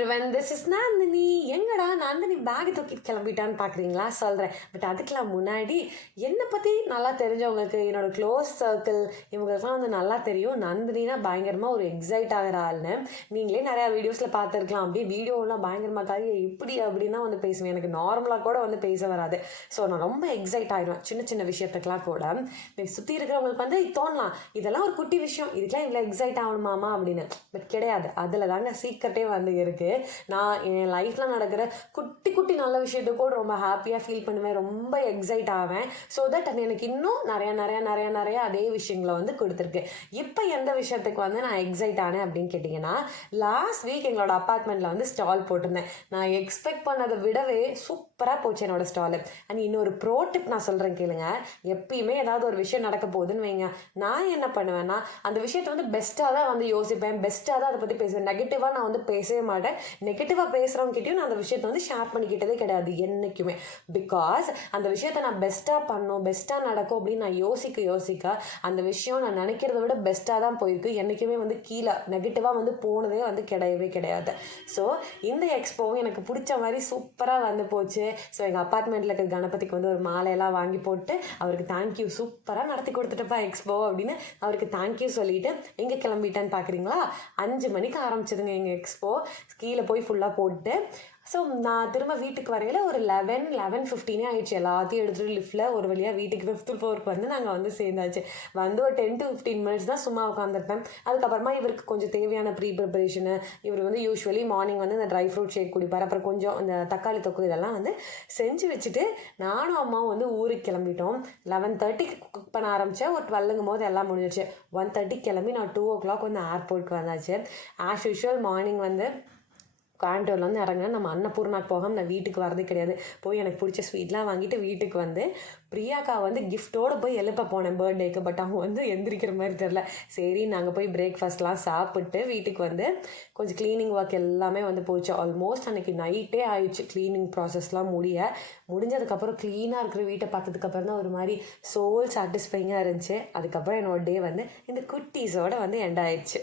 Everyone, this is Nandini. எங்கடா Nandini back தூக்கிட்டு கிளம்பிட்டான்னு பார்க்குறீங்களா? சொல்கிறேன். பட் அதுக்கெலாம் முன்னாடி என்னை பற்றி நல்லா தெரிஞ்சவங்களுக்கு, என்னோடய க்ளோஸ் சர்க்கிள், இவங்களுக்குலாம் வந்து நல்லா தெரியும். நந்தினினா பயங்கரமாக ஒரு எக்ஸைட் ஆகிற ஆள்னு. நீங்களே நிறையா வீடியோஸில் பார்த்துருக்கலாம். அப்படியே வீடியோலாம் பயங்கரமாக காய் இப்படி அப்படின்னா வந்து பேசுவேன். எனக்கு நார்மலாக கூட வந்து பேச வராது. ஸோ நான் ரொம்ப எக்ஸைட் ஆகிடுவேன் சின்ன சின்ன விஷயத்துக்கெலாம் கூட. சுற்றி இருக்கிறவங்களுக்கு வந்து தோணலாம், இதெல்லாம் ஒரு குட்டி விஷயம், இதுக்கெலாம் இவ்வளோ எக்ஸைட் ஆகணுமாமா அப்படின்னு. பட் கிடையாது. அதில் தாங்க சீக்கிரட்டே வந்து இருக்குது. நான் என் லைஃப்பில் நடக்கிற குட்டி குட்டி நல்ல விஷயத்துக்கு கூட ரொம்ப ஹாப்பியாக ஃபீல் பண்ணுவேன், ரொம்ப எக்ஸைட் ஆவேன். ஸோ தட் அது எனக்கு இன்னும் நிறையா அதே விஷயங்களை வந்து கொடுத்துருக்கு. இப்போ எந்த விஷயத்துக்கு வந்து நான் எக்ஸைட் ஆனேன் அப்படின்னு கேட்டிங்கன்னா, லாஸ்ட் வீக் எங்களோட அப்பார்ட்மெண்ட்டில் வந்து ஸ்டால் போட்டிருந்தேன். நான் எக்ஸ்பெக்ட் பண்ணதை விடவே சூப்பராக போச்சு என்னோட ஸ்டாலு. அண்ட் இன்னொரு ப்ரோ டிப் நான் சொல்கிறேன் கேளுங்க. எப்பயுமே ஏதாவது ஒரு விஷயம் நடக்க போகுதுன்னு வைங்க, நான் என்ன பண்ணுவேன்னா அந்த விஷயத்தை வந்து பெஸ்ட்டாக தான் வந்து யோசிப்பேன், பெஸ்ட்டாக தான் அதை பற்றி பேசுவேன். நெகட்டிவாக நான் வந்து பேசவே மாட்டேன். நெகட்டிவாக பேசுகிறவங்ககிட்டையும் நான் அந்த விஷயத்தை வந்து ஷேர் பண்ணிக்கிட்டதே கிடையாது என்றைக்குமே. பிகாஸ் அந்த விஷயத்தை நான் பெஸ்ட்டாக பண்ணணும், பெஸ்ட்டாக நடக்கும் அப்படின்னு நான் யோசிக்க அந்த விஷயம் நான் நினைக்கிறத விட பெஸ்ட்டாக தான் போயிருக்கு. என்றைக்குமே வந்து கீழே நெகட்டிவாக வந்து போனதே வந்து கிடையவே கிடையாது. ஸோ இந்த எக்ஸ்போவும் எனக்கு பிடிச்ச மாதிரி சூப்பராக வந்து போச்சு. ஸோ எங்கள் அப்பார்ட்மெண்ட்டில் இருக்கிற கணபதிக்கு வந்து ஒரு மாலையெல்லாம் வாங்கி போட்டு அவருக்கு தேங்க்யூ, சூப்பராக நடத்தி கொடுத்துட்டப்பா எக்ஸ்போ அப்படின்னு அவருக்கு தேங்க்யூ சொல்லிட்டு எங்கே கிளம்பிட்டேன்னு பார்க்குறீங்களா? 5 மணிக்கு ஆரம்பிச்சதுங்க எங்கள் எக்ஸ்போ. கீழே போய் ஃபுல்லாக போட்டு ஸோ நான் திரும்ப வீட்டுக்கு வரையில் ஒரு 11:15 ஆகிடுச்சு. எல்லாத்தையும் எடுத்துகிட்டு லிஃப்ட்டில் ஒரு வழியாக வீட்டுக்கு 5th ஃப்ளோருக்கு வந்து நாங்கள் வந்து சேர்ந்தாச்சு. வந்து ஒரு 10 to 15 மினிட்ஸ் தான் சும்மா உட்காந்துருப்பேன். அதுக்கப்புறமா இவருக்கு கொஞ்சம் தேவையான ப்ரிப்பரேஷனு, இவர் வந்து யூஸ்வலி மார்னிங் வந்து இந்த ட்ரை ஃப்ரூட் ஷேக் குடிப்பார். அப்புறம் கொஞ்சம் இந்த தக்காளி தொக்கு இதெல்லாம் வந்து செஞ்சு வச்சுட்டு நானும் அம்மாவும் வந்து ஊருக்கு கிளம்பிட்டோம். 11:30 குக் பண்ண ஆரம்பித்தேன். ஒரு 12ங்கும் போது எல்லாம் முடிஞ்சிச்சு. 1:30 கிளம்பி நான் 2 o'clock வந்து ஏர்போர்ட்டுக்கு வந்தாச்சு. ஆஸ் யூஷுவல் மார்னிங் வந்து கோயம்புத்தூரில் வந்து இறங்கினேன். நம்ம அன்னபூர்ணாக்கு போகாமல் நான் வீட்டுக்கு வரதே கிடையாது. போய் எனக்கு பிடிச்ச ஸ்வீட்லாம் வாங்கிட்டு வீட்டுக்கு வந்து பிரியாக்கா வந்து கிஃப்டோடு போய் எழுப்ப போனேன் பர்த்டேக்கு. பட் அவங்க வந்து எந்திரிக்கிற மாதிரி தெரில. சரி நாங்கள் போய் பிரேக்ஃபாஸ்ட்லாம் சாப்பிட்டு வீட்டுக்கு வந்து கொஞ்சம் க்ளீனிங் ஒர்க் எல்லாமே வந்து போச்சு. ஆல்மோஸ்ட் அன்றைக்கி நைட்டே ஆயிடுச்சு க்ளீனிங் ப்ராசஸ்லாம் முடிஞ்சதுக்கப்புறம் க்ளீனாக இருக்கிற வீட்டை பார்த்ததுக்கப்புறம் தான் ஒரு மாதிரி சோல் சாட்டிஸ்ஃபைங்காக இருந்துச்சு. அதுக்கப்புறம் என்னோட டே வந்து இந்த குட்டீஸோடு வந்து எண்ட் ஆயிடுச்சு.